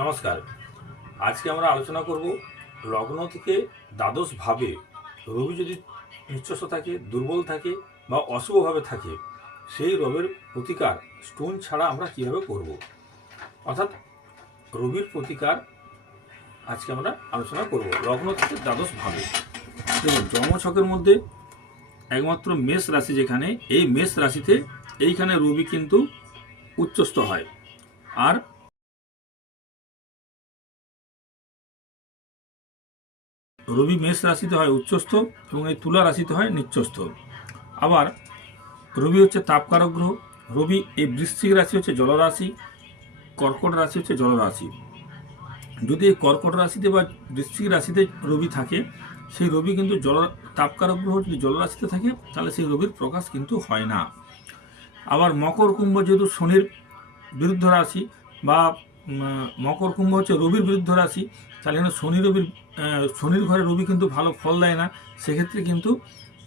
নমস্কার। আজকে আমরা আলোচনা করব লগ্ন থেকে দ্বাদশ ভাবে রবি যদি নিঃস্ব থাকে, দুর্বল থাকে বা অশুভভাবে থাকে, সেই রবের প্রতিকার স্টোন ছাড়া আমরা কীভাবে করব? অর্থাৎ রবির প্রতিকার আজকে আমরা আলোচনা করব লগ্ন থেকে দ্বাদশ ভাবে। দেখুন, জন্মছকের মধ্যে একমাত্র মেষ রাশি যেখানে, এই মেষ রাশিতে এইখানে রবি কিন্তু উচ্চস্থ হয়। আর রবি মেষ রাশিতে হয় উচ্চস্থ এবং এই তুলা রাশিতে হয় নিচ্চস্থ। আবার রবি হচ্ছে তাপকারক গ্রহ, রবি এই বৃশ্চিক রাশি হচ্ছে জলরাশি, কর্কট রাশি হচ্ছে জলরাশি। যদি এই কর্কট রাশিতে বা বৃশ্চিক রাশিতে রবি থাকে, সেই রবি কিন্তু জল, তাপকারক গ্রহ যদি জলরাশিতে থাকে, তাহলে সেই রবির প্রকাশ কিন্তু হয় না। আবার মকর কুম্ভ যেহেতু শনির বিরুদ্ধ রাশি বা মকর কুম্ভ হচ্ছে রবির বিরুদ্ধ রাশি, তাহলে এখানে শনি রবির শনির ঘরে রবি কিন্তু ভালো ফল দেয় না। সেক্ষেত্রে কিন্তু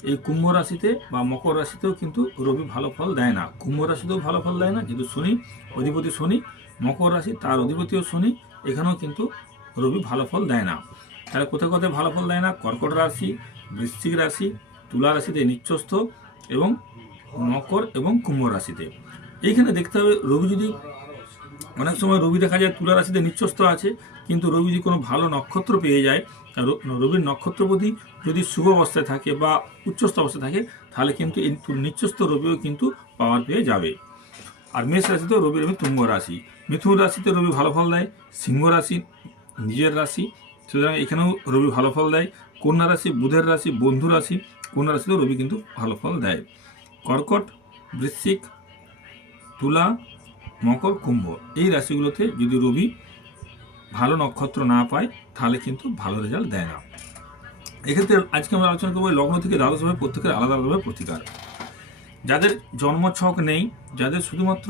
এই কুম্ভ রাশিতে বা মকর রাশিতেও কিন্তু রবি ভালো ফল দেয় না। কুম্ভ রাশিতেও ভালো ফল দেয় না যেহেতু শনি, অধিপতি শনি, মকর রাশি, তার অধিপতিও শনি, এখানেও কিন্তু রবি ভালো ফল দেয় না। তাহলে কোথায় কোথায় ভালো ফল দেয় না? কর্কট রাশি, বৃশ্চিক রাশি, তুলা রাশিতে নিচ্চস্থ এবং মকর এবং কুম্ভ রাশিতে। এইখানে দেখতে হবে রবি যদি অনেক সময় রবি দেখা যায় তুলা রাশিতে নিচ্চস্থ আছে, কিন্তু রবি যদি কোনো ভালো নক্ষত্র পেয়ে যায় রবির নক্ষত্রপতি যদি শুভ অবস্থায় থাকে বা উচ্চস্থ অবস্থায় থাকে, তাহলে কিন্তু এই তু- নিচ্চস্থ রবিও কিন্তু পাওয়ার পেয়ে যাবে। আর মেষ রাশিতেও রবি রবি তুঙ্গ রাশি। মিথুন রাশিতে রবি ভালো ফল দেয়, সিংহ রাশি নিজের রাশি, সুতরাং এখানেও রবি ভালো ফল দেয়। কন্যা রাশি বুধের রাশি, বন্ধু রাশি, কন্যা রাশিতেও রবি কিন্তু ভালো ফল দেয়। কর্কট, বৃশ্চিক, তুলা মকর, কুম্ভ। এই রাশিগুলোতে যদি রবি ভালো নক্ষত্র না পায়, তাহলে কিন্তু ভালো রেজাল্ট দেয় না। এক্ষেত্রে আজকে আমরা আলোচনা করব লগ্ন থেকে দ্বাদশভাবে, প্রত্যেকের আলাদা আলাদাভাবে প্রতিকার। যাদের জন্ম ছক নেই, যাদের শুধুমাত্র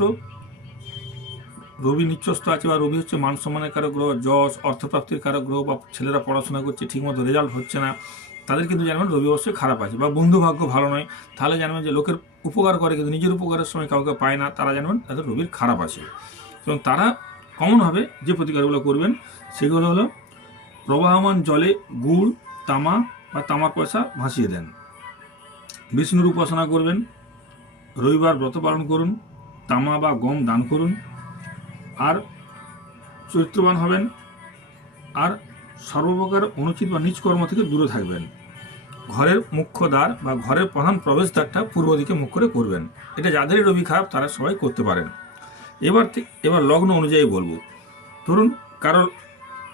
রবি নিচ্চস্ত আছে বা রবি হচ্ছে মান সম্মানের কারক গ্রহ, যশ, অর্থপ্রাপ্তির কারক গ্রহ বা ছেলেরা পড়াশোনা করছে, ঠিকমতো রেজাল্ট হচ্ছে না, তাদের কিন্তু জানবেন রবি অবশ্যই খারাপ আছে বা বন্ধু ভাগ্য ভালো নয়, তাহলে জানবেন যে লোকের উপকার করে কিন্তু নিজের উপকারের সময় কাউকে পায় না, তারা জানবেন তাদের রবির খারাপ আছে। এবং তারা কমনভাবে যে প্রতিকারগুলো করবেন, সেগুলো হলো প্রবাহমান জলে গুড়, তামা বা তামার পয়সা ভাসিয়ে দেন। বিষ্ণুর উপাসনা করবেন, রবিবার ব্রত পালন করুন, তামা বা গম দান করুন, আর চরিত্রবান হবেন, আর সর্বপ্রকার অনুচিত বা নিজ কর্ম থেকে দূরে থাকবেন। ঘরের মুখ্য দ্বার বা ঘরের প্রধান প্রবেশদ্বারটা পূর্ব দিকে মুখ করে করবেন। এটা যাদেরই রবি খারাপ, তারা সবাই করতে পারেন। এবার এবার লগ্ন অনুযায়ী বলব। ধরুন, কারও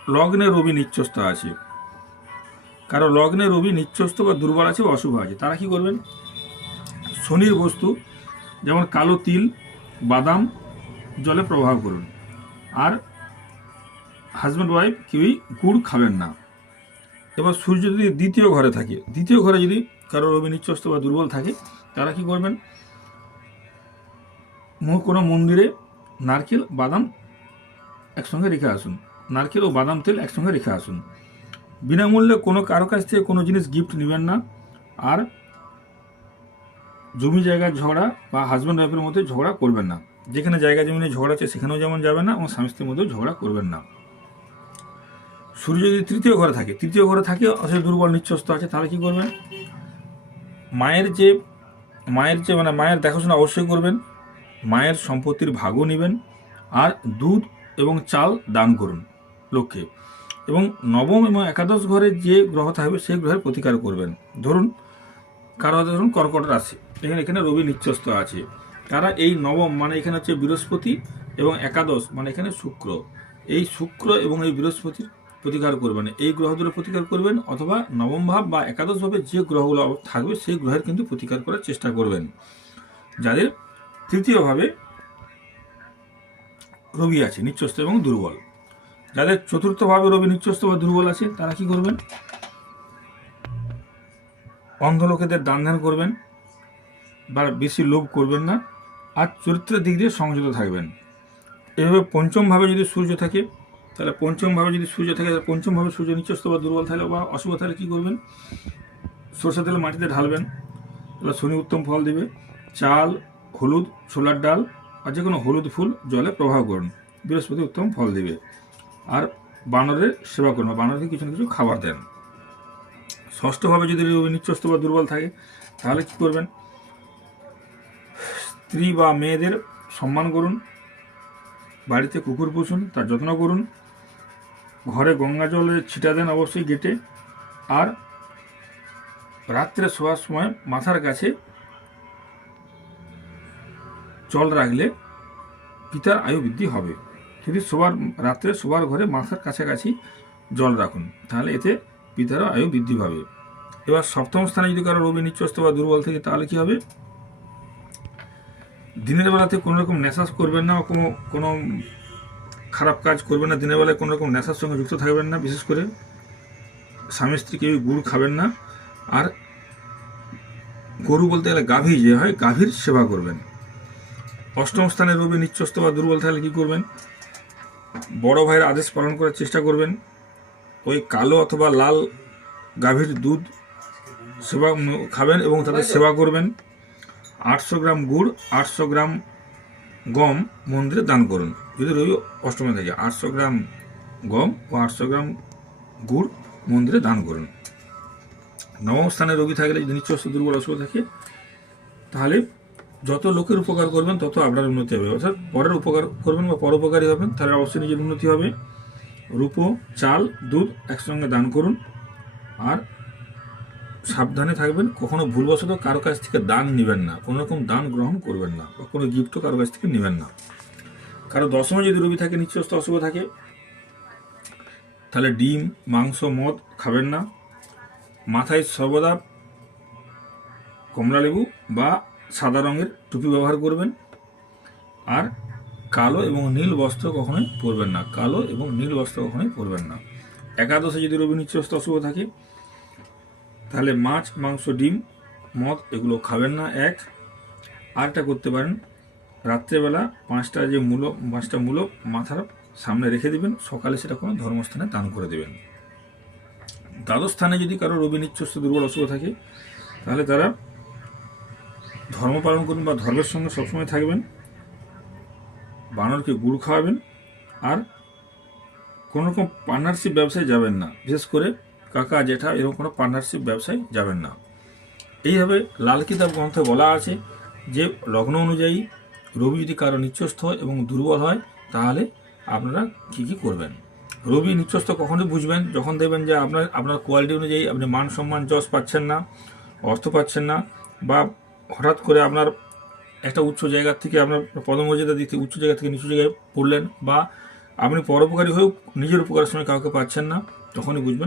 লগ্নে রবি নিচ্চস্ত আছে। কারও লগ্নে রবি নিচ্চস্ত বা দুর্বল আছে বা অশুভ আছে, তারা কি করবেন? শনির বস্তু, যেমন কালো তিল, বাদাম, জলে প্রবাহ করুন। আর হাজব্যান্ড ওয়াইফ কেউই গুড় খাবেন না। এবার সূর্য যদি দ্বিতীয় ঘরে থাকে, দ্বিতীয় ঘরে যদি কারও রবি নিচ্চস্ত বা দুর্বল থাকে, তারা কি করবেন? কোনো মন্দিরে নারকেল, বাদাম একসঙ্গে রেখে আসুন। নারকেল ও বাদাম তেল একসঙ্গে রেখে আসুন। বিনামূল্যে কোনো কারও কাছ থেকে কোনো জিনিস গিফট নেবেন না। আর জমি জায়গার ঝগড়া বা হাজব্যান্ড ওয়াইফের মধ্যে ঝগড়া করবেন না। যেখানে জায়গা জমিনে ঝগড়া আছে, সেখানেও যেমন যাবেন না এবং স্বামী স্ত্রীর মধ্যেও ঝগড়া করবেন না। সূর্য যদি তৃতীয় ঘরে থাকে, তৃতীয় ঘরে থাকে, অথচ দুর্বল, নিচ্ছস্ত আছে, তাহলে কী করবেন? মায়ের যে মায়ের যে মানে মায়ের দেখাশোনা অবশ্যই করবেন, মায়ের সম্পত্তির ভাগও নেবেন, আর দুধ এবং চাল দান করুন লক্ষ্যে এবং নবম এবং একাদশ ঘরে যে গ্রহ থাকবে, সেই গ্রহের প্রতিকার করবেন। ধরুন, কারও হয়তো ধরুন কর্কট রাশি এখানে এখানে রবি নিচ্ছস্ত আছে। তারা এই নবম মানে এখানে হচ্ছে বৃহস্পতি এবং একাদশ মানে এখানে শুক্র। এই শুক্র এবং এই বৃহস্পতির প্রতিকার করবেন। এই গ্রহ প্রতিকার করবেন অথবা নবম ভাব বা একাদশ ভাবে যে গ্রহগুলো থাকবে সেই গ্রহের কিন্তু প্রতিকার করার চেষ্টা করবেন। যাদের তৃতীয়ভাবে রবি আছে নিচ্চস্ত এবং দুর্বল। যাদের চতুর্থভাবে রবি নিচ্চস্ত বা দুর্বল আছে, তারা কি করবেন? অন্ধ লোকেদের দান ধ্যান করবেন বা বেশি লোভ করবেন না। আর চরিত্রের দিক দিয়ে সংযত থাকবেন। এভাবে পঞ্চমভাবে যদি সূর্য থাকে তাহলে পঞ্চমভাবে যদি সূর্য থাকে পঞ্চমভাবে সূর্য নিচস্থ বা দুর্বল থাকলে বা অশুভ থাকলে কী করবেন? সরষে তেল মাটিতে ঢালবেন। তাহলে শনি উত্তম ফল দেবে। চাল, হলুদ, ছোলার ডাল আর যে কোনো হলুদ ফুল জলে প্রবাহ করুন। বৃহস্পতি উত্তম ফল দেবে। আর বানরের সেবা করুন বানরকে কিছু না কিছু খাবার দেন। ষষ্ঠভাবে যদি রবি নিচ্ছস্ত বা দুর্বল থাকে, তাহলে কী করবেন? স্ত্রী বা মেয়েদের সম্মান করুন। বাড়িতে কুকুর পুষুন, তার যত্ন করুন। ঘরে গঙ্গা জলে ছিটা দেন অবশ্যই গেটে। আর রাত্রে শোয়ার সময় মাথার কাছে জল রাখলে পিতার আয়ু বৃদ্ধি হবে। যদি শোবার, রাত্রে শোবার ঘরে মাথার কাছাকাছি জল রাখুন, তাহলে এতে পিতারও আয়ু বৃদ্ধি পাবে। এবার সপ্তম স্থানে যদি কারও রবি নিচ্ছস্ত বা দুর্বল থাকে, তাহলে কি হবে? দিনের বেলাতে কোনো রকম নেশাস করবেন না, কোনো কোনো খারাপ কাজ করবেন না, দিনের বেলায় কোনো রকম নেশার সঙ্গে যুক্ত থাকবেন না, বিশেষ করে স্বামী স্ত্রী কেউ গুড় খাবেন না। আর গরু বলতে গেলে গাভী যে হয়, গাভীর সেবা করবেন। অষ্টম স্থানে রবি নিচ্ছস্ত বা দুর্বল থাকলে কী করবেন? বড় ভাইয়ের আদেশ পালন করার চেষ্টা করবেন। ওই কালো অথবা লাল গাভীর দুধ সেবা খাবেন এবং তাদের সেবা করবেন। আটশো গ্রাম গুড়, আটশো গ্রাম গম মন্দিরে দান করুন। যদি রবি অষ্টমে থাকে, আটশো গ্রাম গম ও আটশো গ্রাম গুড় মন্দিরে দান করুন। নবম স্থানে রোগী থাকলে যদি নিচ্ছস্ত দুর্বল অসুবিধা থাকে, তাহলে যত লোকের উপকার করবেন, তত আপনার উন্নতি হবে। অর্থাৎ পরের উপকার করবেন বা পরোপকারী হবেন, তাহলে অবশ্যই নিজের উন্নতি হবে। রূপো, চাল, দুধ একসঙ্গে দান করুন। আর সাবধানে থাকবেন, কখনো ভুলবশত কারও কাছ থেকে দান নেবেন না। কোনো রকম দান গ্রহণ করবেন না বা কোনো গিফটও কারও কাছ থেকে নেবেন না। কারও দশমে যদি রবি থাকে নিঃস্বস্ত অশুভ থাকে। তাহলে ডিম, মাংস, মদ খাবেন না। মাথায় সর্বদা কমলা লেবু বা সাদা রঙের টুপি ব্যবহার করবেন। আর কালো এবং নীল বস্ত্র কখনোই পরবেন না। কালো এবং নীল বস্ত্র কখনোই পরবেন না। একাদশে যদি রবি নিঃস্বস্ত অশুভ থাকে, তাহলে মাছ, মাংস, ডিম, মদ, এগুলো খাবেন না। এক আরটা করতে পারেন। রাত্রেবেলা পাঁচটা যে মূলো পাঁচটা মূলো মাথার সামনে রেখে দেবেন, সকালে সেটা কোনো ধর্মস্থানে দান করে দেবেন। দ্বাদশ স্থানে যদি কারও রবি নিচ্ছস্ত দুর্বল অশুভ থাকে, তাহলে তারা ধর্ম পালন করুন বা ধর্মের সঙ্গে সবসময় থাকবেন, বানরকে গুড় খাওয়াবেন, আর কোনো রকম পার্টনারশিপ ব্যবসায় যাবেন না। বিশেষ করে কাকা, জেঠা এরকম কোনো পার্টনারশিপ ব্যবসায় যাবেন না। এইভাবে লাল কিতাব গ্রন্থে বলা আছে যে লগ্ন অনুযায়ী রবি যদি কারও নিচ্ছস্থ এবং দুর্বল হয়, তাহলে আপনারা কী কী করবেন? রবি নিচ্ছস্থ কখনই বুঝবেন, যখন দেখবেন যে আপনার আপনার কোয়ালিটি অনুযায়ী আপনি মান সম্মান যশ পাচ্ছেন না, অর্থ পাচ্ছেন না, বা হঠাৎ করে আপনার একটা উচ্চ জায়গা থেকে আপনার পদমর্যাদা থেকে উচ্চ জায়গা থেকে নিচু জায়গায় পড়লেন, বা আপনি পরোপকারী হয়েও নিজের উপকারের সময় কাউকে পাচ্ছেন না, তখনই বুঝবেন